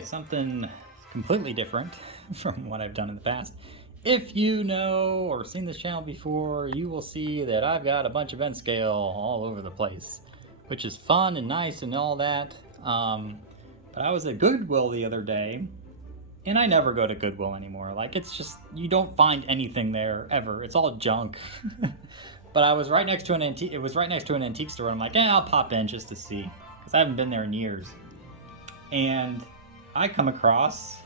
Okay, something completely different from what I've done in the past. If you know or seen this channel before, you will see that I've got a bunch of N scale all over the place, which is fun and nice and all that. But I was at Goodwill the other day, and I never go to Goodwill anymore. Like, it's just, you don't find anything there ever. It's all junk. But I was right next to an antique. It was right next to an antique store. I'm like, I'll pop in just to see, because I haven't been there in years. And I come across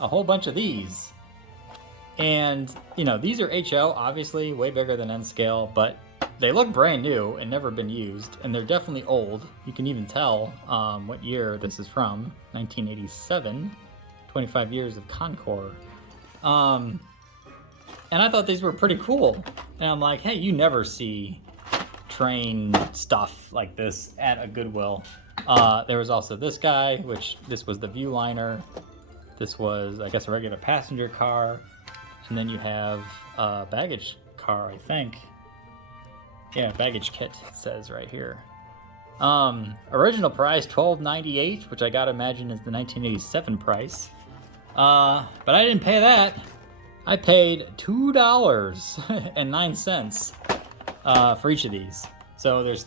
a whole bunch of these. And, you know, these are HO, obviously, way bigger than N scale, but they look brand new and never been used, and they're definitely old. You can even tell what year this is from, 1987, 25 years of Con-Cor. And I thought these were pretty cool. And I'm like, hey, you never see train stuff like this at a Goodwill. There was also this guy, which this was the Viewliner. This was, I guess, a regular passenger car. And then you have a baggage car, I think. Yeah, baggage kit, it says right here. Original price, $12.98, which I gotta imagine is the 1987 price. But I didn't pay that. I paid $2.09 for each of these. So there's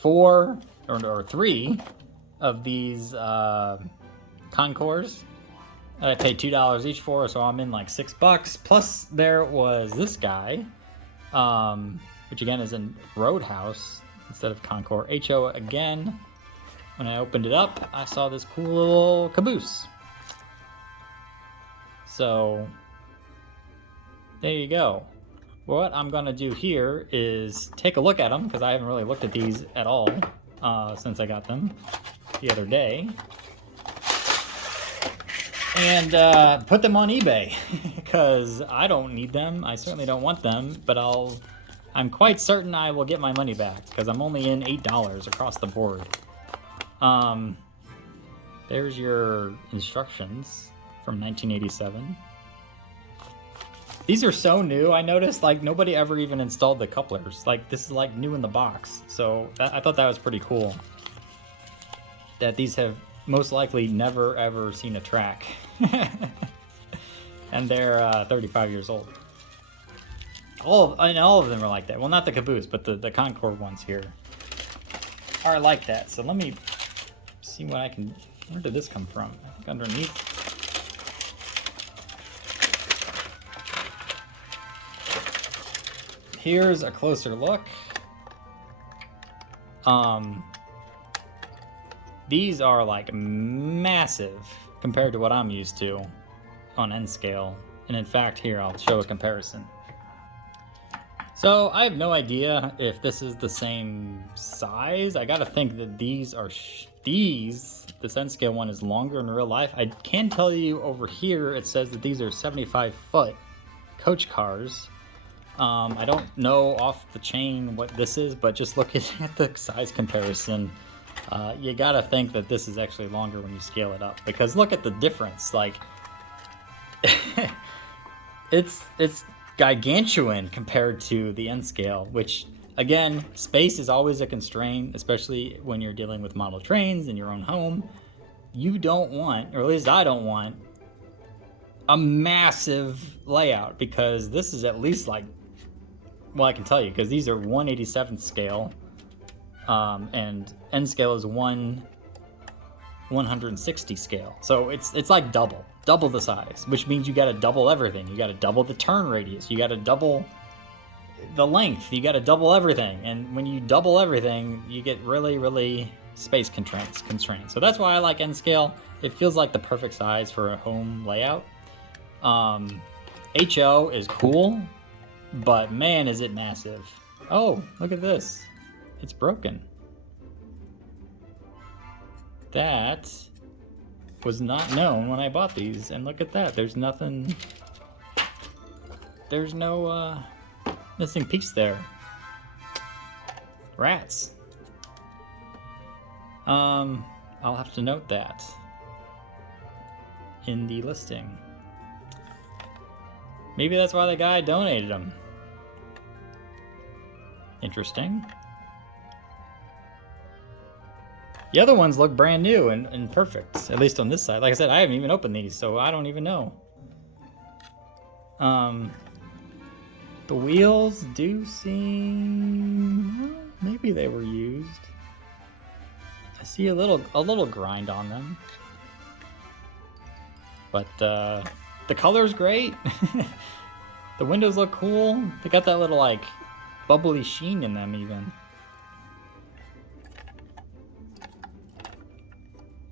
4 or 3 of these Con-Cors that I paid $2 each for, so I'm in like $6. Plus there was this guy, which again is in Roundhouse instead of Con-Cor. HO again. When I opened it up, I saw this cool little Caboose. So there you go. What I'm gonna do here is take a look at them, because I haven't really looked at these at all since I got them the other day, and put them on eBay, because I don't need them. I certainly don't want them, but I'm quite certain I will get my money back, because I'm only in $8 across the board. There's your instructions from 1987. These are so new. I noticed like nobody ever even installed the couplers. Like, this is like new in the box. So I thought that was pretty cool. That these have most likely never ever seen a track. And they're 35 years old. All of them are like that. Well, not the Caboose, but the Con-Cor ones here are like that. So let me see what I can... Where did this come from? I think underneath. Here's a closer look. These are like massive compared to what I'm used to on N scale. And in fact, here, I'll show a comparison. So I have no idea if this is the same size. I gotta think that these are, this N scale one is longer in real life. I can tell you over here, it says that these are 75-foot coach cars. I don't know off the chain what this is, but just looking at the size comparison, you gotta think that this is actually longer when you scale it up, because look at the difference. Like, it's gigantuan compared to the N scale, which again, space is always a constraint, especially when you're dealing with model trains in your own home. You don't want, or at least I don't want, a massive layout, because this is at least like, well, I can tell you, because these are 1/87th scale, and N scale is 1/160 scale. So it's like double the size, which means you got to double everything. You got to double the turn radius. You got to double the length. You got to double everything. And when you double everything, you get really, really space constraints. So that's why I like N scale. It feels like the perfect size for a home layout. HO is cool, but man, is it massive. Oh, look at this. It's broken. That was not known when I bought these. And look at that. There's nothing. There's no missing piece there. Rats. I'll have to note that in the listing. Maybe that's why the guy donated them. Interesting. The other ones look brand new and perfect, at least on this side. Like I said, I haven't even opened these, so I don't even know. The wheels do seem, well, maybe they were used. I see a little grind on them. But the color's great. The windows look cool. They got that little like bubbly sheen in them even.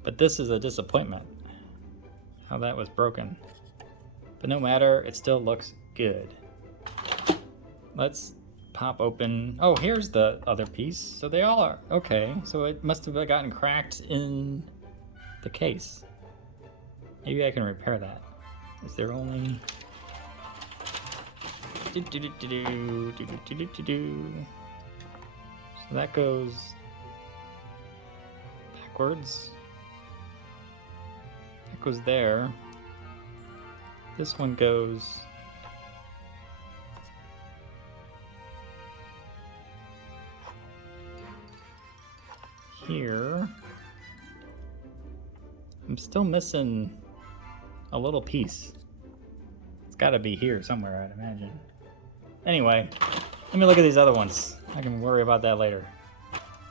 But this is a disappointment, how that was broken. But no matter, it still looks good. Let's pop open. Oh, here's the other piece. So they all are, okay. So it must have gotten cracked in the case. Maybe I can repair that. Is there only... So that goes backwards. That goes there. This one goes here. I'm still missing a little piece. It's got to be here somewhere, I'd imagine. Anyway, let me look at these other ones. I can worry about that later.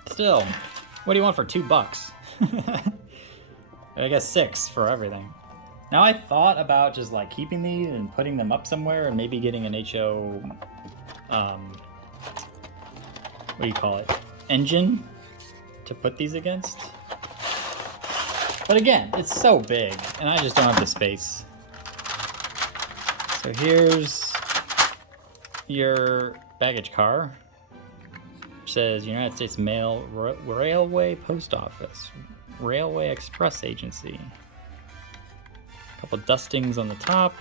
Still, what do you want for $2? I guess 6 for everything. Now I thought about just like keeping these and putting them up somewhere and maybe getting an HO, what do you call it, engine to put these against. But again, it's so big and I just don't have the space. So here's your baggage car, which says United States Mail Railway Post Office, Railway Express Agency. A couple dustings on the top,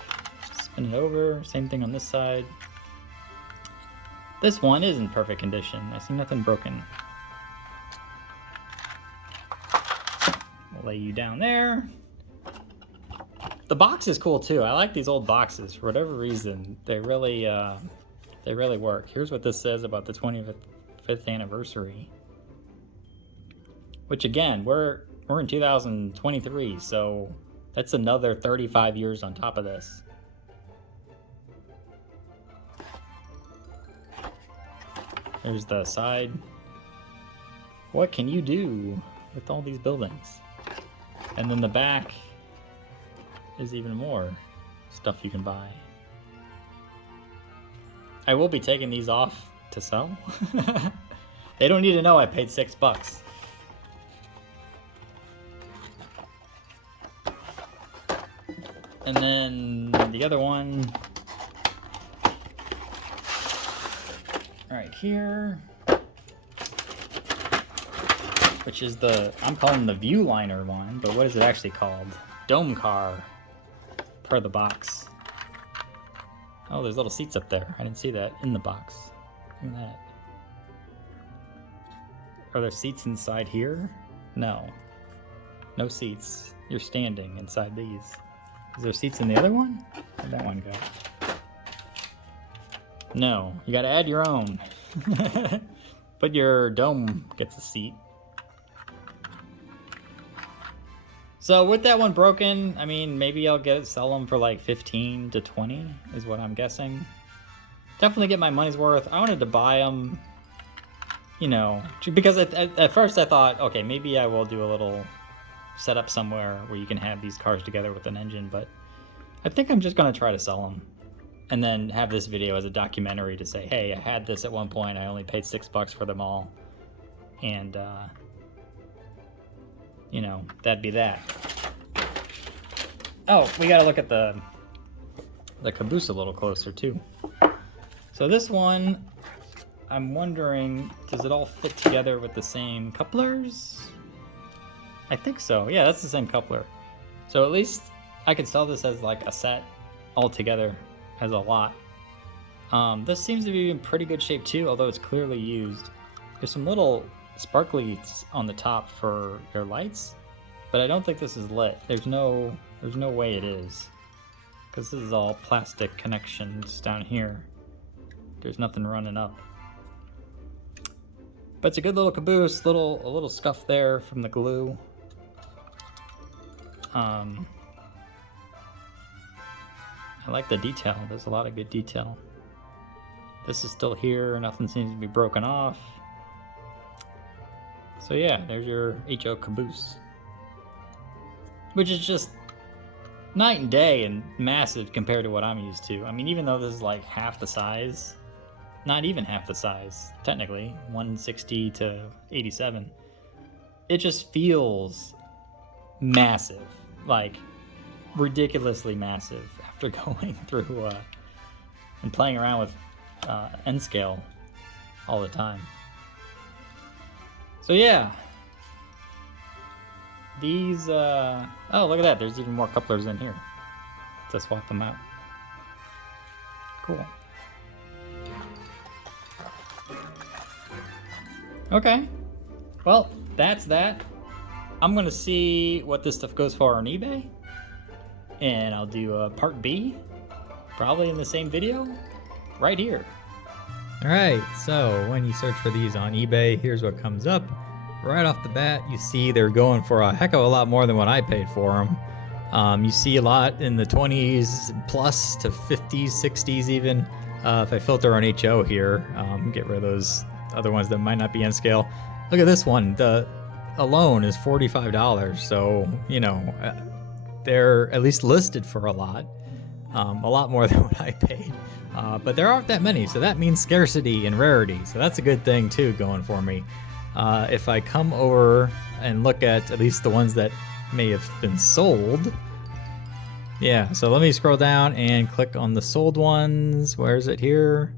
spin it over, same thing on this side. This one is in perfect condition. I see nothing broken. I'll lay you down there. The box is cool too. I like these old boxes for whatever reason. They really work. Here's what this says about the 25th anniversary. Which again, we're in 2023, so that's another 35 years on top of this. There's the side. What can you do with all these buildings? And then the back is even more stuff you can buy. I will be taking these off to sell. They don't need to know I paid $6. And then the other one, right here, which is the, I'm calling the Viewliner one, but what is it actually called? Dome car, per the box. Oh, there's little seats up there. I didn't see that in the box. Look at that. Are there seats inside here? No. No seats. You're standing inside these. Is there seats in the other one? Where'd that one go? No. You gotta add your own. But your dome gets a seat. So with that one broken, I mean, maybe I'll sell them for like 15 to 20 is what I'm guessing. Definitely get my money's worth. I wanted to buy them, you know, because at first I thought, okay, maybe I will do a little setup somewhere where you can have these cars together with an engine, but I think I'm just gonna try to sell them and then have this video as a documentary to say, hey, I had this at one point, I only paid $6 for them all, and you know, that'd be that. Oh, we gotta look at the Caboose a little closer too. So this one, I'm wondering, does it all fit together with the same couplers? I think so. Yeah, that's the same coupler. So at least I could sell this as like a set all together as a lot. This seems to be in pretty good shape too, although it's clearly used. There's some little sparklies on the top for your lights, but I don't think this is lit. There's no way it is, because this is all plastic connections down here. There's nothing running up. But it's a good little caboose, a little scuff there from the glue. I like the detail. There's a lot of good detail. This is still here. Nothing seems to be broken off. So yeah, there's your HO caboose, which is just night and day and massive compared to what I'm used to. I mean, even though this is like half the size, not even half the size, technically, 160 to 87, it just feels massive, like ridiculously massive after going through and playing around with N scale all the time. So yeah, these, oh, look at that, there's even more couplers in here to swap them out. Cool. Okay, well, that's that. I'm gonna see what this stuff goes for on eBay, and I'll do a part B, probably in the same video, right here. All right, so when you search for these on eBay, here's what comes up. Right off the bat, you see they're going for a heck of a lot more than what I paid for them. You see a lot in the 20s plus to 50s, 60s even. If I filter on HO here, get rid of those other ones that might not be N scale. Look at this one. The alone is $45, so you know they're at least listed for a lot more than what I paid. But there aren't that many, so that means scarcity and rarity. So that's a good thing too going for me. If I come over and look at least the ones that may have been sold. Yeah, so let me scroll down and click on the sold ones. Where is it here?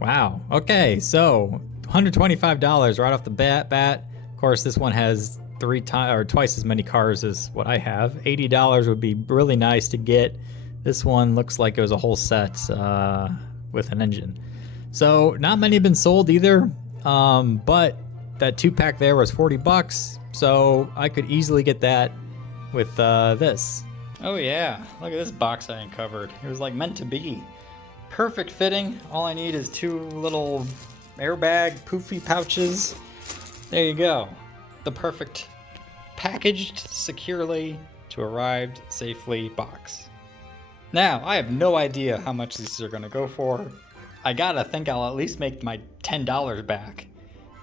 Wow. Okay, so $125 right off the bat. Of course, this one has twice as many cars as what I have. $80 would be really nice to get. This one looks like it was a whole set with an engine. So not many have been sold either, but that 2-pack there was $40, so I could easily get that with this. Oh yeah, look at this box I uncovered. It was like meant to be. Perfect fitting. All I need is 2 little airbag poofy pouches. There you go. The perfect packaged securely to arrived safely box. Now, I have no idea how much these are gonna go for. I gotta think I'll at least make my $10 back.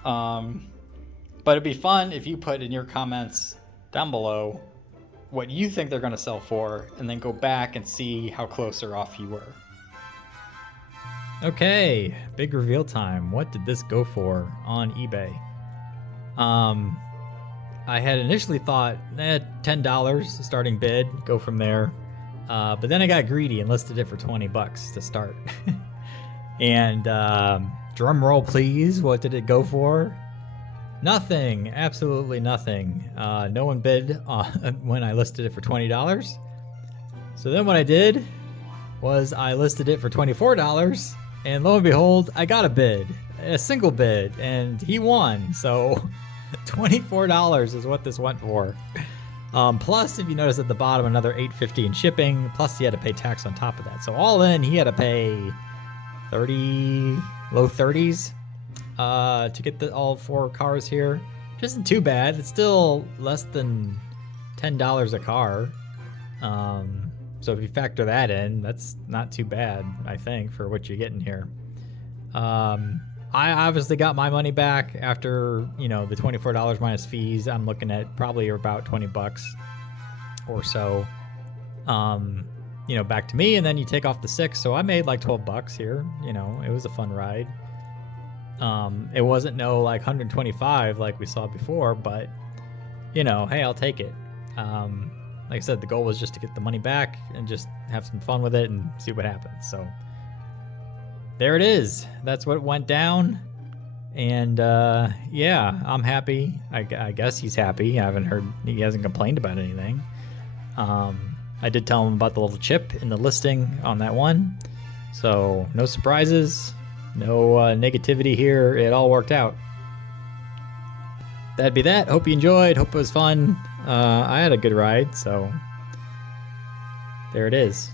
But it'd be fun if you put in your comments down below what you think they're gonna sell for, and then go back and see how close or off you were. Okay, big reveal time. What did this go for on eBay? I had initially thought $10 starting bid, go from there. But then I got greedy and listed it for $20 to start. And drum roll please, what did it go for? Nothing, absolutely nothing. No one bid when I listed it for $20. So then what I did was I listed it for $24, and lo and behold, I got a single bid, and he won. So $24 is what this went for. Plus, if you notice at the bottom, another $8.50 in shipping, plus he had to pay tax on top of that. So all in, he had to pay low 30s to get all 4 cars here. Which isn't too bad. It's still less than $10 a car. So if you factor that in, that's not too bad, I think, for what you're getting here. I obviously got my money back after, the $24 minus fees. I'm looking at probably about $20 or so, back to me, and then you take off the 6. So I made like $12 here. It was a fun ride. It wasn't like 125 like we saw before, but hey, I'll take it. Like I said, the goal was just to get the money back and just have some fun with it and see what happens. So there it is. That's what went down. And yeah, I'm happy. I guess he's happy. I haven't heard, he hasn't complained about anything. I did tell him about the little chip in the listing on that one. So no surprises, no negativity here. It all worked out. That'd be that. Hope you enjoyed. Hope it was fun. I had a good ride, so there it is.